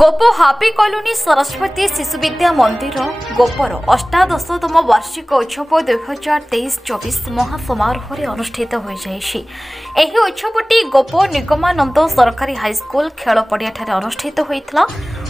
गोप happy colony Saraswati Shishu Vidya मंदिर गोपर अष्टादशतम वार्षिक उत्सव 2023-24 महासमारोह अनुष्ठित हो जाए। उत्सवटी गोप निगमानंद सरकारी हाईस्कूल खेल पड़िया अनुष्ठित होता।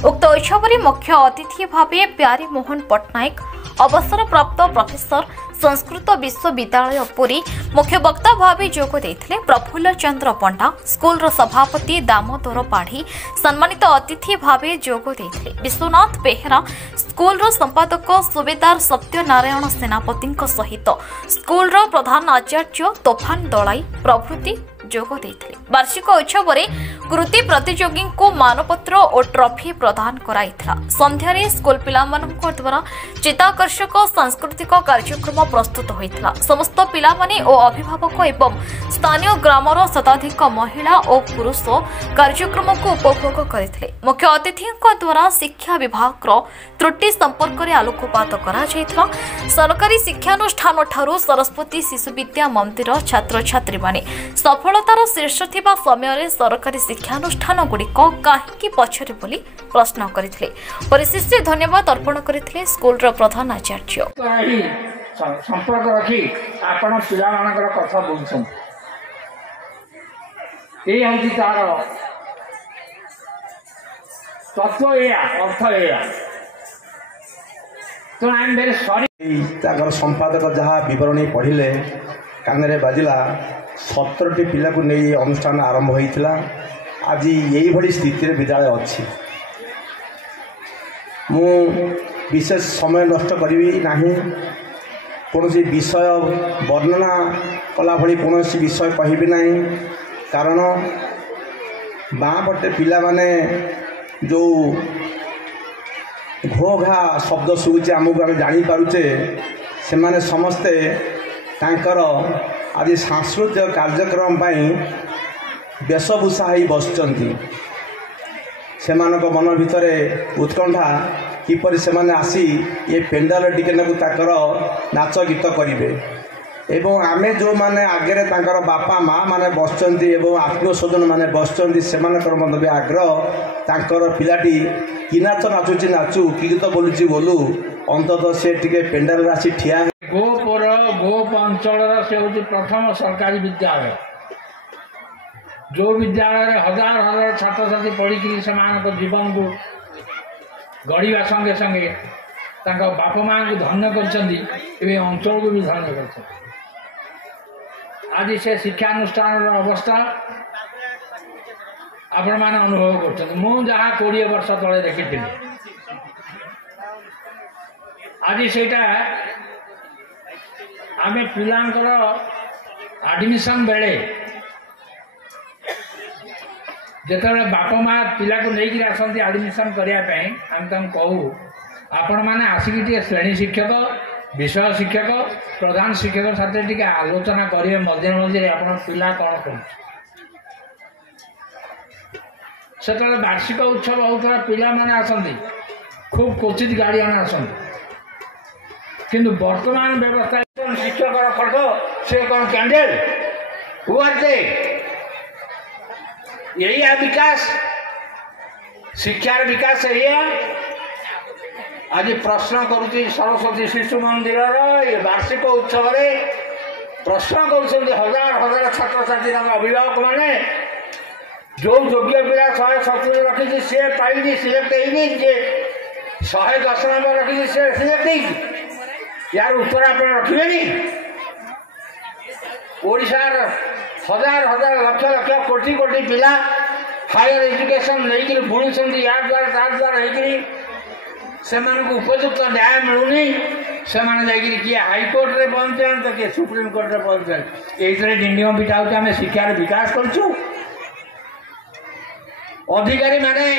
उक्त उत्सव में मुख्य अतिथि भाव प्यारी मोहन पट्टनायक अवसर प्राप्त प्रोफेसर संस्कृत विश्वविद्यालय पुरी मुख्य वक्ता भाव जोग देते। प्रफुल्ल चंद्र पंडा स्कूल सभापति दामोदर पाढ़ी सम्मानित अतिथि भाव जोग देते। विश्वनाथ बेहेरा स्कूल संपादक सुबेदार सत्यनारायण सेनापति सहित स्कूल प्रधान आचार्य तोफान दलाई प्रभृति जोग देते। वार्षिक उत्सव में कृति प्रतियोगी को मानपत्र और ट्रॉफी प्रदान कराइथिला। संध्यारे स्कूल पिलामानंक द्वारा चित्ताकर्षक सांस्कृतिक कार्यक्रम प्रस्तुत होइथिला। समस्त पिलामाने और अभिभावक एवं स्थानीय ग्रामर शताधिक महिला और पुरुष कार्यक्रम को उपभोग करथिले। मुख्य अतिथि द्वारा शिक्षा विभाग त्रुटि संपर्क में आलोकपात करा जायथिला। सरकारी शिक्षानुष्ठान ठारू सरस्वती शिशु विद्या मंदिर छात्र छात्री माने सफलतार शीर्ष थिबा समय सरकारी शिक्षानुष्ठान गुड़िक कहीं पछरे बोली प्रश्न करथिले। परिशिष्ट धन्यवाद अर्पण करथिले स्कूल प्रधान आचार्य। संपर्क रखी आपण पिला मानकर कथा बोलछन ए हउची तार तत्व या अर्थ या तो आई एम वेरी सॉरी ताकर संपादक जहाँ विवरणी पढ़िले कान बाजिला 17टी पिला को नहीं अनुष्ठान आरंभ होता। आज यही भली स्थिति विद्यालय अच्छी मु विशेष समय नष्ट करी नहीं कौन विषय वर्णना कला भली कौन विषय कहबी नहीं कारण बाँ पटे पिला माने जो घोघा शब्द शुभुचे आमको आम जापारुचे से माने समस्ते तांकर आज सांस्कृतिक कार्यक्रम वेशभूषा हो बसचंती से मन भितर उत्कंठा किपर से आसी ये पेंडाल टिकेनाकू ताकर नाच गीत करेंगे एवं आमे जो माने आगे तांकर बापा माँ माने बसचंती एवं आत्मीय स्वजन माने बसचंती से भी आग्रह तांकर पिलाटी कि नाच नाचुची नाचू कि गीत बोलुची बोलू अंततः से टिके पेंडाल आसी ठिया गोपर गोप अंचल से हूँ प्रथम सरकारी विद्यालय जो विद्यालय हजार हजार छात्र छात्री पढ़ी से जीवन को गढ़ा संगे संगे बाप माँ को धन्य कर अंचल को भी धन्य कर। आज से शिक्षानुष्ठान अवस्था आपण मैंने अनुभव कर जहाँ 20 वर्ष तले देखी आज से आमे पिलांकर एडमिशन बेले जिते बाप माँ पिला को लेकिन आसती एडमिशन करने आम कहू आपण मैंने आसिक श्रेणी शिक्षक विषय शिक्षक प्रधान शिक्षक साथ टे आलोचना करेंगे मझे मझे आप पिला कौन कर वार्षिक उत्सव होता पिला माने आसती खूब क्वचित गार्डियन आसती किंतु वर्तमान व्यवस्था शिक्षक खर्च से कौन कैंडल हुआते यही है विकास शिक्षार विकास यही आज प्रश्न करुच्ची सरस्वती शिशु मंदिर वार्षिक उत्सव प्रश्न कर हजार हजार छात्र छात्री अभिभावक माने जो योग्य पिला 170 रखी सी पाई सिलेक्ट हो 110 नंबर रखी सी सिलेक्ट यार उत्तर आप रखिए ओडिशार हजार हजार लक्ष लक्ष कोटी कोटी पिला हायर एजुकेशन नहीं बुणुंट या द्वारा तार द्वारा से उपयुक्त न्याय मिलूनी से किए हाईकोर्ट रे पहुँचे तो किए सुप्रीम कोर्ट रे पहुँचे ये डिंडिम पिटा हो आम शिक्षार विकास करूँ अधिकारी माने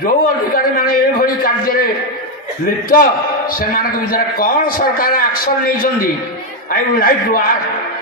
जो अधिकारी माने ये कार्य लिप्त से भीतर कौन सरकार एक्शन नहीं I would like to ask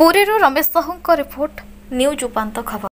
ପୁରୀରୁ ରମେଶ ସାହୁଙ୍କ ରିପୋର୍ଟ ନ୍ୟୁଜ୍ ଉପାନ୍ତ ଖବର।